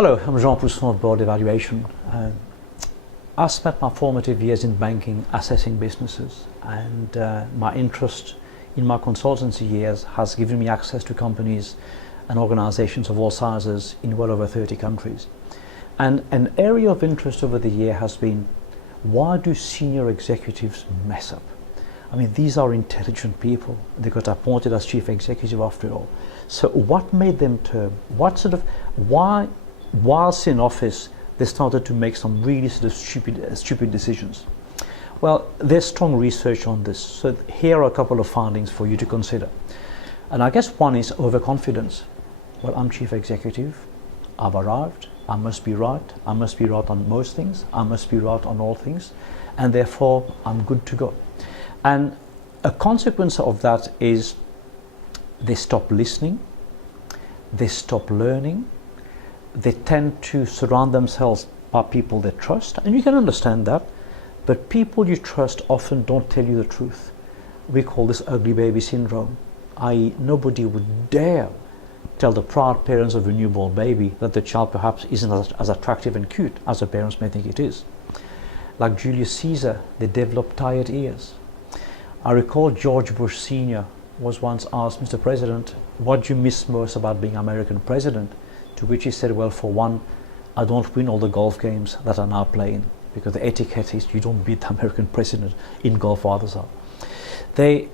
Hello, I'm Jean Pousson of Board Evaluation. I spent my formative years in banking assessing businesses, and my interest in my consultancy years has given me access to companies and organizations of all sizes in well over 30 countries. And an area of interest over the year has been, why do senior executives mess up? I mean, these are intelligent people. They got appointed as chief executive after all. So what made them turn? Why, whilst in office, they started to make some really sort of stupid decisions? Well, there's strong research on this. So here are a couple of findings for you to consider. And I guess one is overconfidence. Well, I'm chief executive. I've arrived. I must be right. I must be right on most things. I must be right on all things. And therefore, I'm good to go. And a consequence of that is they stop listening. They stop learning. They tend to surround themselves by people they trust. And you can understand that. But people you trust often don't tell you the truth. We call this ugly baby syndrome, i.e. nobody would dare tell the proud parents of a newborn baby that the child perhaps isn't as attractive and cute as the parents may think it is. Like Julius Caesar, they develop tired ears. I recall George Bush Sr. was once asked, Mr. President, what do you miss most about being American president? To which he said, well, for one, I don't win all the golf games that I'm now playing, because the etiquette is you don't beat the American president in golf, others are. They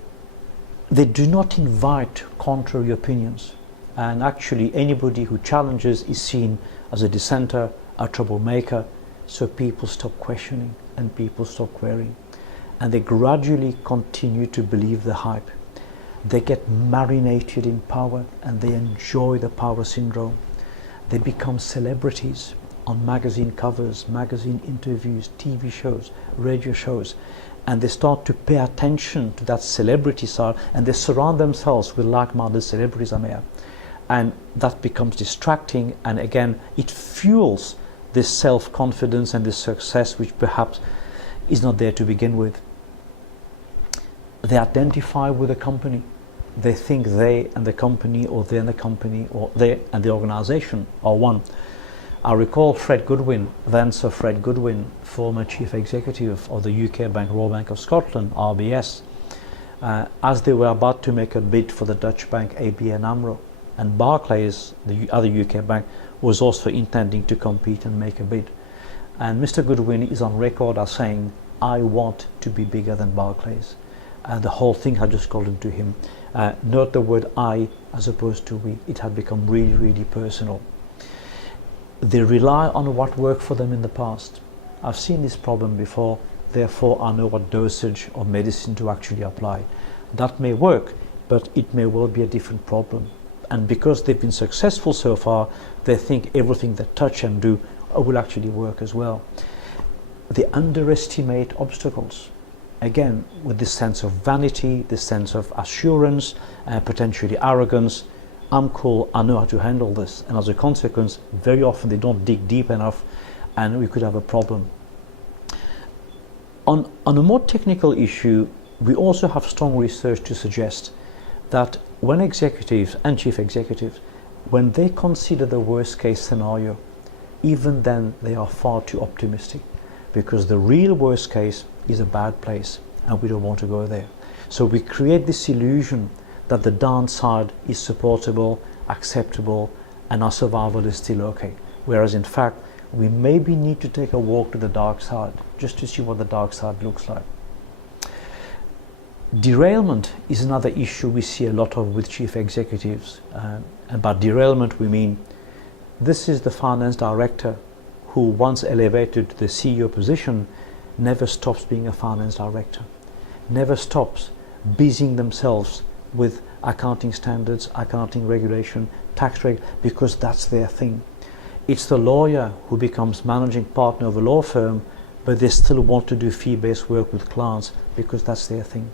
do not invite contrary opinions. And actually anybody who challenges is seen as a dissenter, a troublemaker. So people stop questioning and people stop querying. And they gradually continue to believe the hype. They get marinated in power and they enjoy the power syndrome. They become celebrities on magazine covers, magazine interviews, TV shows, radio shows. And they start to pay attention to that celebrity side, and they surround themselves with like-minded celebrities, and that becomes distracting, and again it fuels this self-confidence and this success which perhaps is not there to begin with. They identify with the company. They think they and the company, or they and the company, or they and the organization are one. I recall Fred Goodwin, then Sir Fred Goodwin, former chief executive of the UK Bank, Royal Bank of Scotland, RBS, as they were about to make a bid for the Dutch bank ABN AMRO. And Barclays, the other UK bank, was also intending to compete and make a bid. And Mr. Goodwin is on record as saying, I want to be bigger than Barclays. And the whole thing had just gotten to him. Note the word I as opposed to we. It had become really, really personal. They rely on what worked for them in the past. I've seen this problem before, therefore I know what dosage of medicine to actually apply. That may work, but it may well be a different problem. And because they've been successful so far, they think everything they touch and do will actually work as well. They underestimate obstacles. Again, with this sense of vanity, this sense of assurance, potentially arrogance. I'm cool, I know how to handle this. And as a consequence, very often they don't dig deep enough and we could have a problem. On a more technical issue, we also have strong research to suggest that when executives and chief executives, when they consider the worst case scenario, even then they are far too optimistic, because the real worst case is a bad place and we don't want to go there. So we create this illusion that the downside is supportable, acceptable, and our survival is still okay. Whereas in fact, we maybe need to take a walk to the dark side just to see what the dark side looks like. Derailment is another issue we see a lot of with chief executives. And by derailment we mean, this is the finance director who, once elevated to the CEO position, never stops being a finance director, never stops busying themselves with accounting standards, accounting regulation, tax reg, because that's their thing. It's the lawyer who becomes managing partner of a law firm, but they still want to do fee-based work with clients because that's their thing.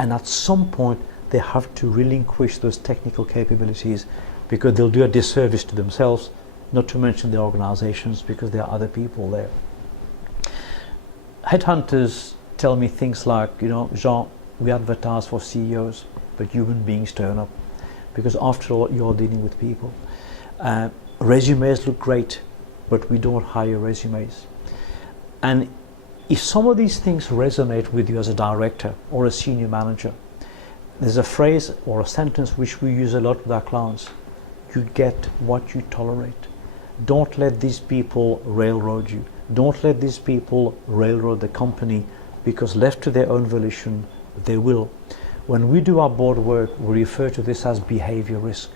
And at some point, they have to relinquish those technical capabilities because they'll do a disservice to themselves, not to mention the organizations, because there are other people there. Headhunters tell me things like, Jean, we advertise for CEOs, but human beings turn up, because after all, you're dealing with people. Resumes look great, but we don't hire resumes. And if some of these things resonate with you as a director or a senior manager, there's a phrase or a sentence which we use a lot with our clients: you get what you tolerate. Don't let these people railroad you. Don't let these people railroad the company, because left to their own volition, they will. When we do our board work, we refer to this as behavior risk.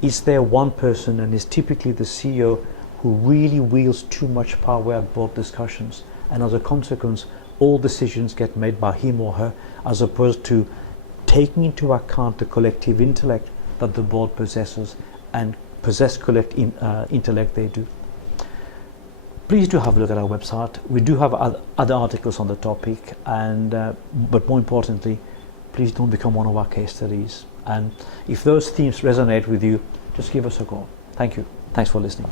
Is there one person, and it's typically the CEO, who really wields too much power at board discussions, and as a consequence, all decisions get made by him or her, as opposed to taking into account the collective intellect that the board possesses, and possess collective intellect they do. Please do have a look at our website. We do have other articles on the topic, and but more importantly, please don't become one of our case studies. And if those themes resonate with you, just give us a call. Thank you. Thanks for listening.